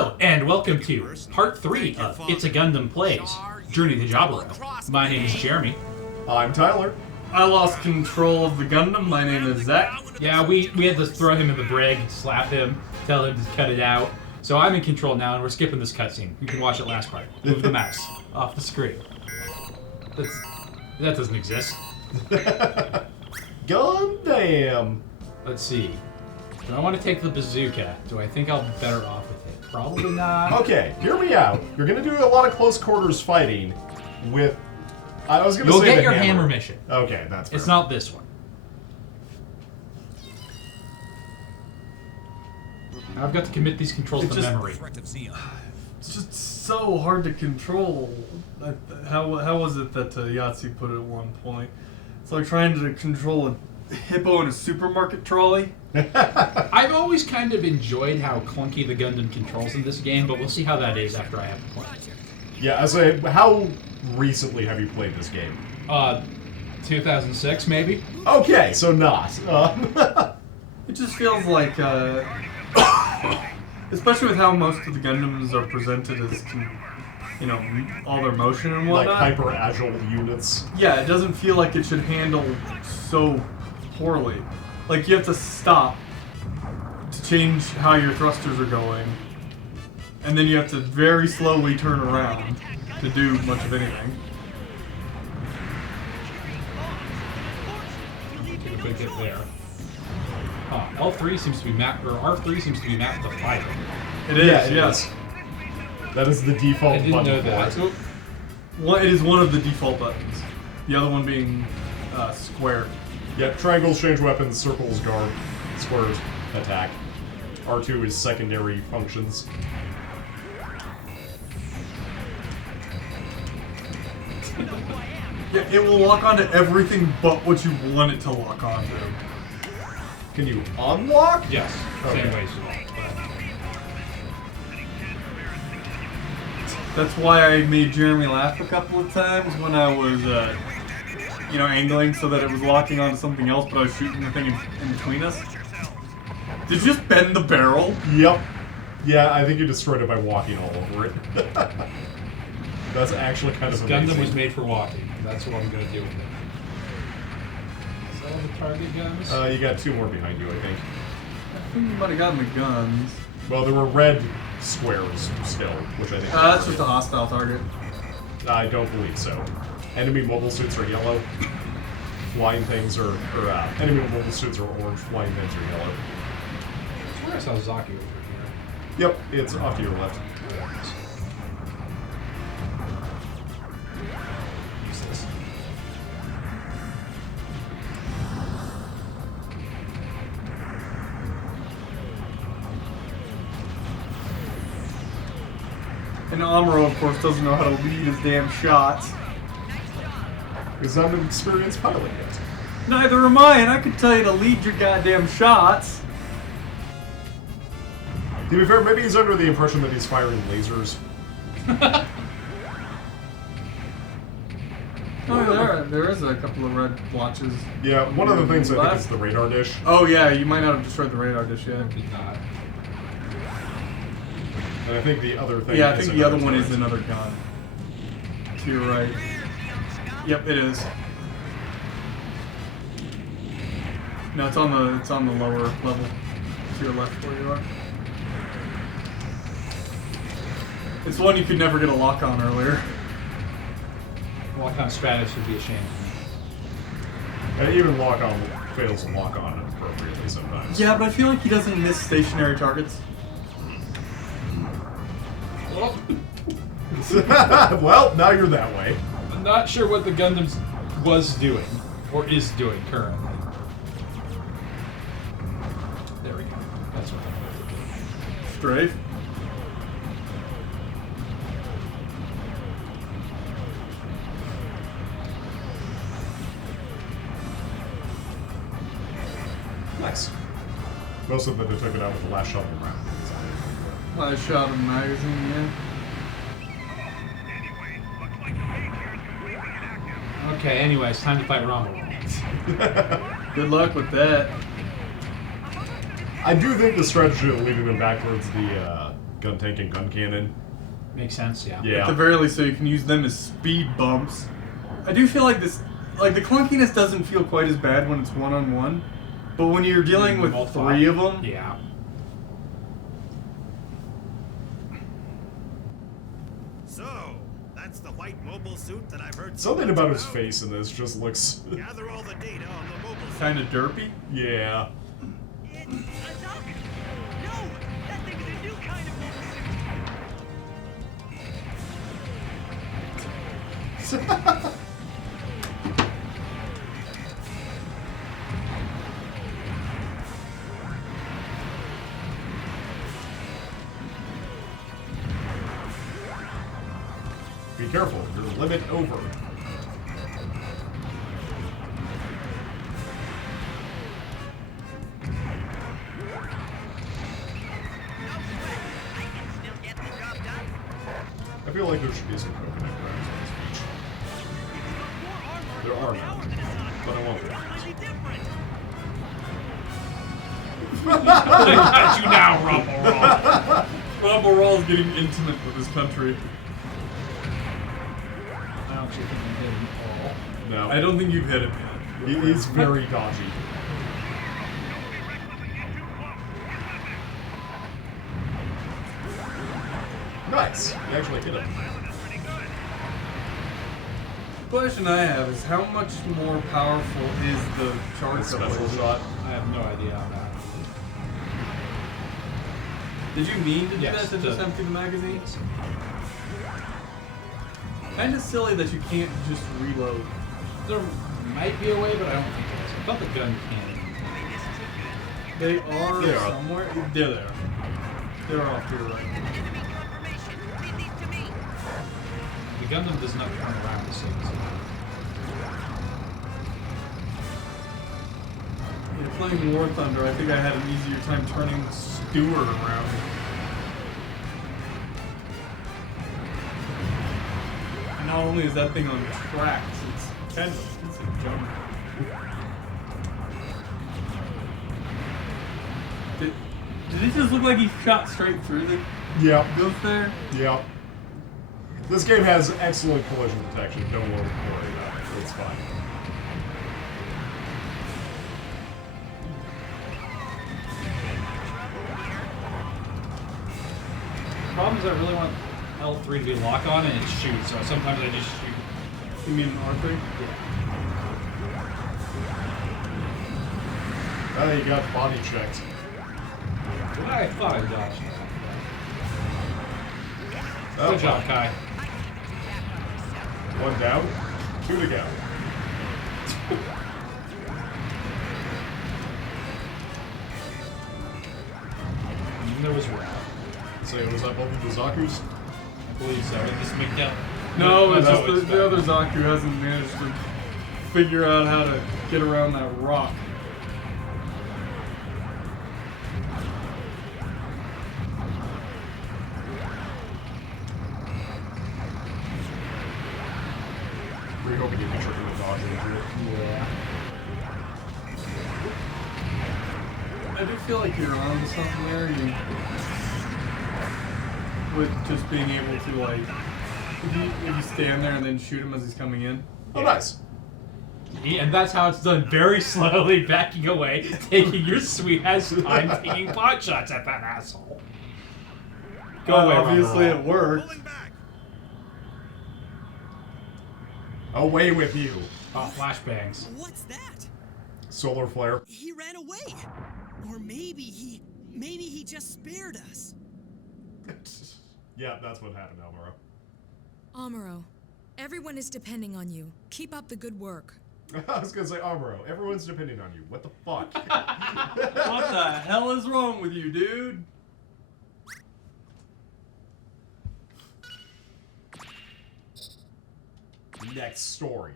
Hello, and welcome to Part 3 of It's a Gundam Plays, Journey to Jaburo. My name is Geremy. I'm Tyler. I lost control of the Gundam. My name is Zach. Yeah, we had to throw him in the brig, slap him, tell him to cut it out. So I'm in control now, and we're skipping this cutscene. You can watch it last part. Move the mouse off the screen. That doesn't exist. Gundam! Let's see. Do I want to take the bazooka? Do I think I'll be better off with it? Probably not. Okay, hear me out. You're gonna do a lot of close quarters fighting with... I was gonna You'll say get the your hammer mission. Okay, that's fair. It's not this one. I've got to commit these controls to memory. It's just so hard to control. How was it that Yahtzee put it at one point? It's like trying to control a hippo in a supermarket trolley. I've always kind of enjoyed how clunky the Gundam controls in this game, but we'll see how that is after I have it played. Yeah, I say, how recently have you played this game? 2006 maybe? Okay, so not. It just feels like, especially with how most of the Gundams are presented as, you know, all their motion and like whatnot. hyper-agile units. Yeah, it doesn't feel like it should handle so poorly. Like, you have to stop to change how your thrusters are going, and then you have to very slowly turn around to do much of anything. Take a big hit there. L3 seems to be mapped, or R3 seems to be mapped to fire. It is, Yeah, it yes. is. That is the default I didn't button know that. for it. Well, it is one of the default buttons. The other one being square. Yeah, triangles change weapons, circles guard, squares attack. R2 is secondary functions. Yeah, it will lock onto everything but what you want it to lock onto. Can you unlock? Yes, Okay. same way as well. That's why I made Jeremy laugh a couple of times when I was, you know, angling so that it was locking onto something else, but I was shooting the thing in between us. Did you just bend the barrel? Yep. Yeah, I think you destroyed it by walking all over it. That's actually kind This of Gundam amazing. was made for walking. That's what I'm going to do with it. Is that all the target guns? You got two more behind you, I think. I think you might have gotten the guns. Well, there were red squares still, which I think... That's just a hostile target. I don't believe so. Enemy mobile suits are yellow. Flying things are... enemy mobile suits are orange. Flying things are yellow. I swear I saw Zaki over here. Yep, it's off to your left. What's this? And Amuro, of course, doesn't know how to lead his damn shots. Because I'm an experienced pilot yet. Neither am I, and I can tell you to lead your goddamn shots. To be fair, maybe he's under the impression that he's firing lasers. Oh, there is a couple of red blotches. Yeah, one of the things I think Left. is the radar dish. Oh yeah, you might not have destroyed the radar dish yet. Did not. And I think the other thing Yeah, I is think the other another one is turret. another gun. To your right. Yep, it is. No, it's on the lower level. To your left where you are. It's the one you could never get a lock on earlier. Lock-on stratus would be a shame. And even lock-on fails to lock on appropriately sometimes. Yeah, but I feel like he doesn't miss stationary targets. Well, Well, now you're that way. I'm not sure what the Gundam was doing, or is doing currently. There we go. That's what I'm Strafe. Nice. Most of them they took it out with the last shuttle round. Last shot of the magazine, yeah. Okay, anyways, time to fight Ramba Ral. Good luck with that. I do think the strategy of leading them back towards the gun tank and gun cannon. Makes sense, yeah. Yeah. At the very least, so you can use them as speed bumps. I do feel like this, like the clunkiness doesn't feel quite as bad when it's one-on-one, but when you're dealing with Multiply. 3 of them, Yeah. So, that's the white mobile suit that I've heard so Something much about his face in this just looks... Gather all the data on the mobile suit. kind of derpy. yeah. It's a zombie. No, that thing is a new kind of mobile suit. Be careful, your limit over. I can still get the job done. I feel like there should be some coconut grams on this beach. There are now, but I won't. Slightly different. I got you now, Ramba Ral. Ramba Ral is getting intimate with his country. I don't think I hit him all. No. I don't think you've hit him yet. He is very dodgy. Nice. You actually hit him. The question I have is how much more powerful is the charge Special up? shot. I have no idea on that. Did you mean to do Yes, that to just the- empty the magazine? Kind of silly that you can't just reload. There might be a way, but I don't think there is. I thought the gun cannon. They are They are. somewhere. They're there. They're off to your right. Confirmation. Read these to me. The Gundam does not turn around the same as You're playing War Thunder. I think I had an easier time turning Stewart around. And not only is that thing on tracks, it's kind of it's a jump. Did it just look like he shot straight through the Yep. goof there? Yep. This game has excellent collision detection. Don't worry about it. It's fine. The problem is I really want L3 to be lock on and it shoots, so sometimes I just shoot. You mean R3? Oh, you got body checked. I thought I dodged. Oh, Good job, Kai. One down, 2 to go. And there was one. So was that both of the Zaku's? I believe so. Did this make out? No, it's No, just it's the other bad. Zaku hasn't managed to figure out how to get around that rock. We're hoping you can trick the dodge into it. Yeah. I do feel like you're on to something there. With just being able to like, if you stand there and then shoot him as he's coming in. Oh, nice. Yeah, and that's how it's done. Very slowly, backing away, taking your sweet ass time, taking pot shots at that asshole. Go away, Obviously, Ramba it worked. Pulling back. Away with you. Ral. Oh, flashbangs. What's that? Solar flare. He ran away. Or maybe he just spared us. Yeah, that's what happened, Alvaro. Amuro, everyone is depending on you. Keep up the good work. I was gonna say, Alvaro, everyone's depending on you. What the fuck? What the hell is wrong with you, dude? Next story.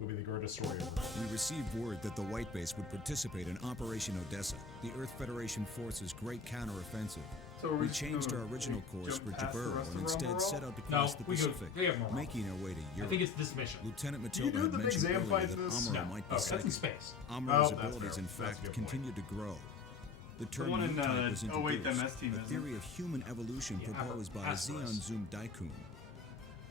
Will be the greatest story ever. We received word that the White Base would participate in Operation Odessa, the Earth Federation force's great counteroffensive. So are We just changed gonna our original course for jump past the Jaburo rest and of instead Ramba set Ral? out to No, cross the we Pacific, have more. making our way to I Europe. think it's this mission. Lieutenant you Matilda do had the big mentioned Zam earlier fight that this? Amuro No. might be That's in second. space. Amuro's Oh, that's abilities, fair. in That's a fact, good point. continued to grow. The term one in, U-type was oh wait, the introduced, MS team, a isn't theory of human evolution Yeah, proposed by Asterisk. Xeon Zoom Daikun.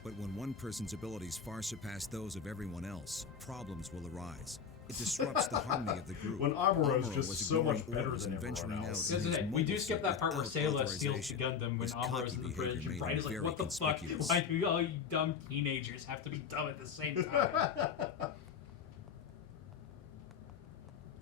But when one person's abilities far surpass those of everyone else, problems will arise. It disrupts the harmony of the group. When Amuro is Amuro just was so much ignoring better orders than and venturing everyone out else. in This is his it. We do mobile skip that suit part where without Sayla steals the authorization. Gundam when His Amuro's cocky in the behavior fridge, and made Brian him is like, very "What the fuck? conspicuous. Why do all you dumb teenagers have to be dumb at the same time?"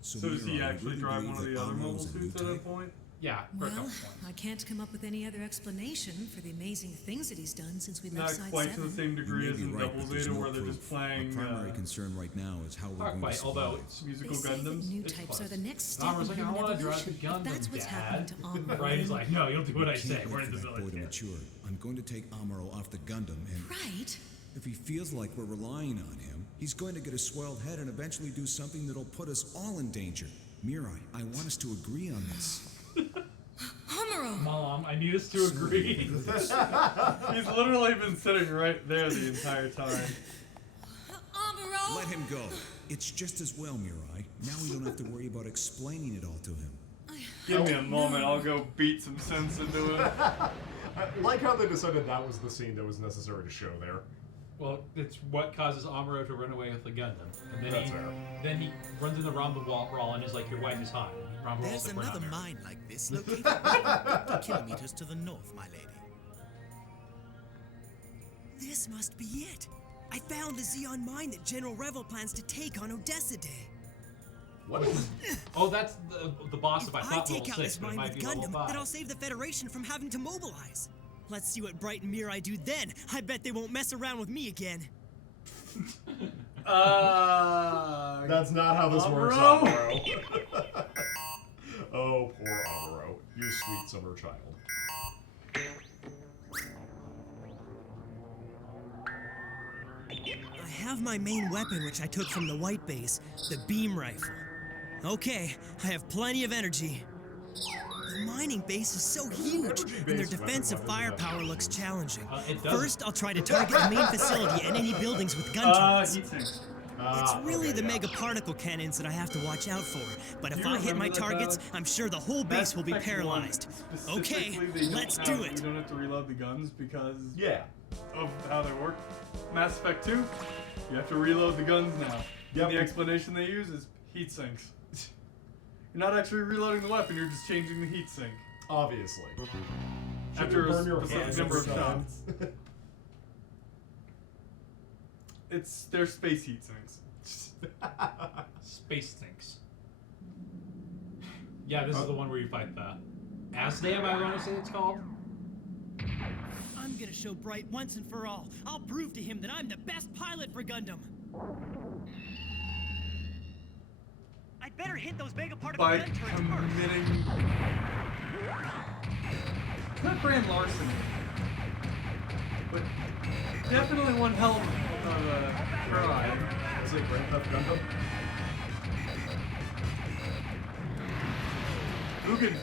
So does he Miro actually really drive believed one of the that other Amuro mobile was a suits at new that type? point? Yeah, for a couple Well, points. I can't come up with any other explanation for the amazing things that he's done since we Not left Side quite to 7. the same You degree may as be in right, Double but there's Zeta, no where they're proof. just playing Our primary concern right now is how we're Not going quite, to although survive. musical They say that Gundams. new It's types close. are the next step Amro's in like, "I human want to drive the evolution. Gundam, If that's what's happening to Dad." Amuro. Brian's like, "No, you'll do what I say. Can't We're wait in for the that boy to village." mature. I'm going to take Amuro off the Gundam, and Right? if he feels like we're relying on him, he's going to get a swelled head and eventually do something that'll put us all in danger. Mirai, I want us to agree on this. Amuro! Mom, I need us to agree. He's literally been sitting right there the entire time. Amuro! Let him go. It's just as well, Mirai. Now we don't have to worry about explaining it all to him. Give me a moment, I'll go beat some sense into him. I like how they decided that was the scene that was necessary to show there. Well, it's what causes Amuro to run away with the Gundam. And then That's he fair. then he runs into Ramba Ral and is like, "Your wife is hot." And Ramba Ral's There's like, "We're not another married." mine like this located 50 kilometers to the north, my lady. This must be it. I found the Xeon mine that General Revel plans to take on Odessa Day. What? Oh, that's the boss If of I I thought take level out 6, this but it mine might with be level Gundam, 5. then I'll save the Federation from having to mobilize. Let's see what Bright and Mirai do then. I bet they won't mess around with me again. That's not how this works, Amuro? Amuro. Oh, poor Amuro. You sweet summer child. I have my main weapon, which I took from the White Base, the beam rifle. Okay, I have plenty of energy. The mining base is so huge, and their Energy-based defensive weapon, what does that firepower mean? looks challenging. It doesn't. First, I'll try to target the main facility and any buildings with gun turrets. Heat sinks. It's really okay, the yeah. mega particle cannons that I have to watch out for. But if Do you I hit my remember that, targets, Tyler? I'm sure the whole base will be Mass Effect paralyzed. 1, Okay, specifically, they don't let's have- do it. You don't have to reload the guns because Yeah. of how they work. Mass Effect 2, you have to reload the guns now. Yep. The explanation they use is heat sinks. You're not actually reloading the weapon, you're just changing the heat sink. Obviously. After a burn your specific hands number of every time. shots. They're space heat sinks. Space stinks. Yeah, this is the one where you fight the Asdam, I want to say it's called. I'm gonna show Bright once and for all. I'll prove to him that I'm the best pilot for Gundam. I'd better hit those mega particle By gun turrets first. committing... Not grand larceny. But definitely one hell of a crime. Is it Grand Theft Gundam? Who can...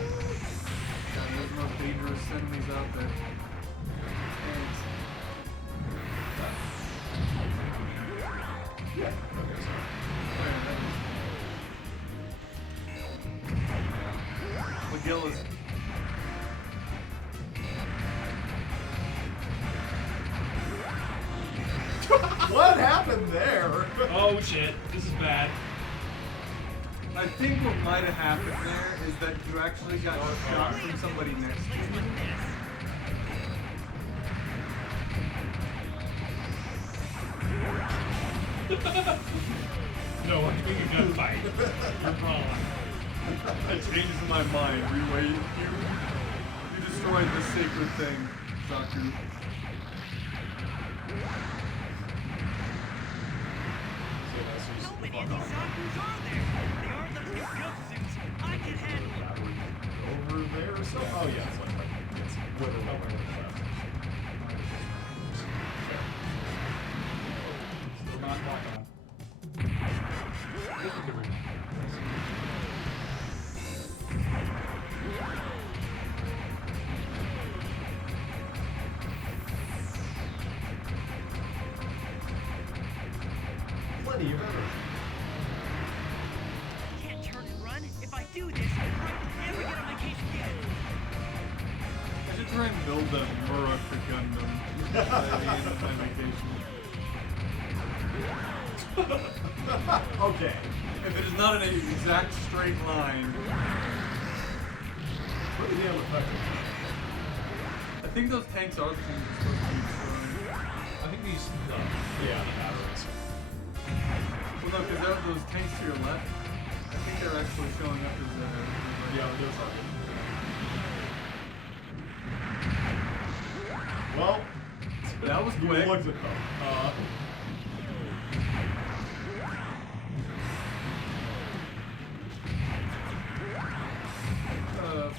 God, those are the most dangerous enemies out there. Thanks. McGill is... What happened there? Oh shit, this is bad. I think what might have happened there is that you actually got shot from somebody next to you. No, we're doing a gunfight. You're wrong. I changed my mind. You destroyed the sacred thing, Zaku. How many of these Zakus are there? They aren't those new ghost suits. I can handle them. Over there, so. Oh, yeah, it's like right. It's literally right on the left. Still not locked on. This is good. Plenty of energy. build the Muraka Gundam by the end of my vacation. Okay. If it is not in an exact straight line, Pretty damn effective. I think those tanks are the things you're supposed to be destroying. I think these. Yeah, the batteries. Well, no, because those tanks to your left, I think they're actually showing up as Yeah, those are good. Well, that was you quick. looked at them.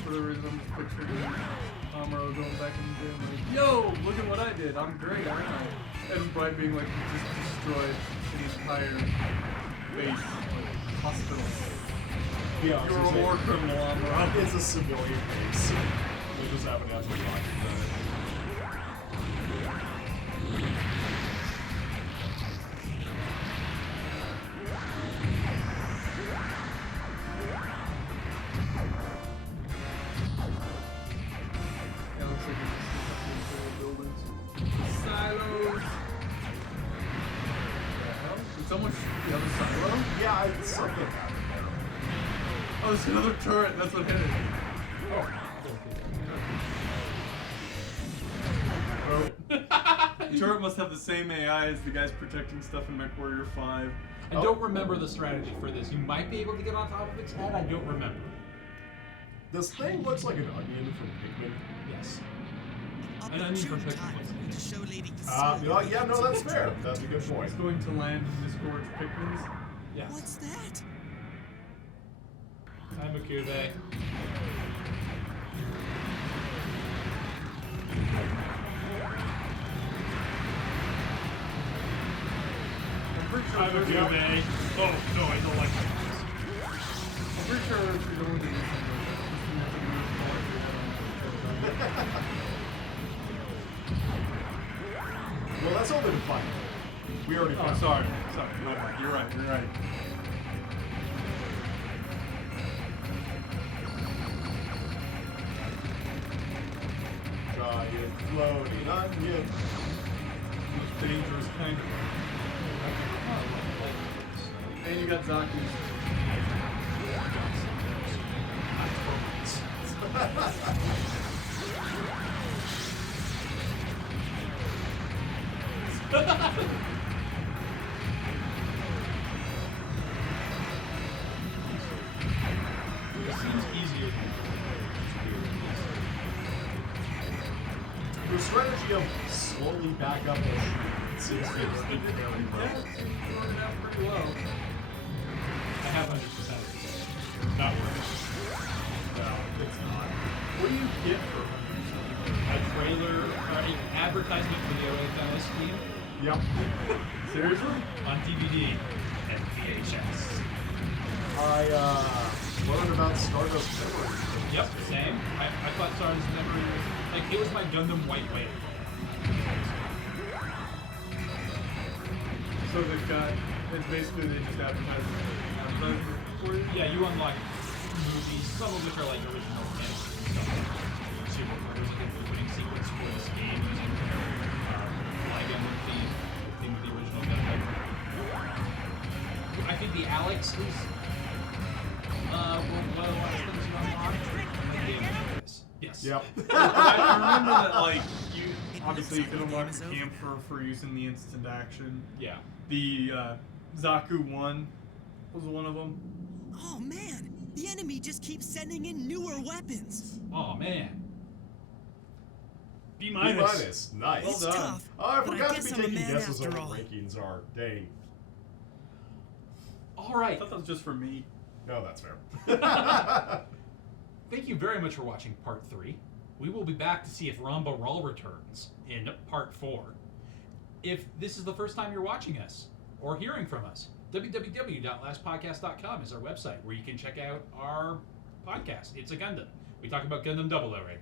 For the reason I'm just picturing Amuro going back in the gym like, yo, look at what I did, I'm great, aren't I? And Bright being like, you just destroyed an entire base, hospital. Yeah, You're a war criminal, Amuro. It's a civilian base. They just happen to have some rocket Yeah, looks like it's just buildings. Silos. Did someone shoot the other silo? Yeah, it's something happened there. Oh, there's another turret, that's what hit it. The turret must have the same AI as the guys protecting stuff in MechWarrior 5. I don't remember the strategy for this. You might be able to get on top of its head. I don't remember. This thing looks like an onion from Pikmin. Yes. Up And I in need June protection time, points. to show Lady Cassandra. Yeah, no, that's fair. That's a good point. It's going to land in the Scourge Pikmins. Yeah. What's that? Hi, Makube. I'm pretty sure Hi, Makube. Oh, no, I don't like that. I'm pretty sure if you're going to do Well, that's all been fun. We already Oh, found sorry. My bad. You're right. Giant floating onion. Most dangerous kind of. And you got Zaku's. This seems easier than The strategy of slowly back up and seems to be working very well. Yeah, it's working out pretty well. I have 100%. Not working. No, it's not. What do you get for A trailer, or an advertisement video at the screen Yep. seriously? on DVD and VHS. I learned about Stardust Memory. Yep, same. I thought Stars never like it was my Gundam White Wave. So they've got, it's basically they just advertise for you? Yeah, you unlock movies, some of which are like original fantasy stuff. Super There's like an opening sequence for this game using Fly Gundam theme with the original Gundam. I think the Alex is one of the last things you unlock. And the game is this. Yes. Yep. I remember that, like, you obviously you could unlock the camphor for using the instant action. Yeah. The Zaku 1 was one of them. Oh man, the enemy just keeps sending in newer weapons. Oh man. B B minus. minus. Nice. Well It's done. tough, Oh, I but I forgot to guess be I'm a taking man guesses on after what all. rankings are. Dang. All I right. thought that was just for me. No, that's fair. Thank you very much for watching Part 3. We will be back to see if Ramba Ral returns in Part 4. If this is the first time you're watching us or hearing from us, www.lastpodcast.com is our website where you can check out our podcast. It's a Gundam. We talk about Gundam 00 right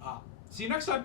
now. See you next time.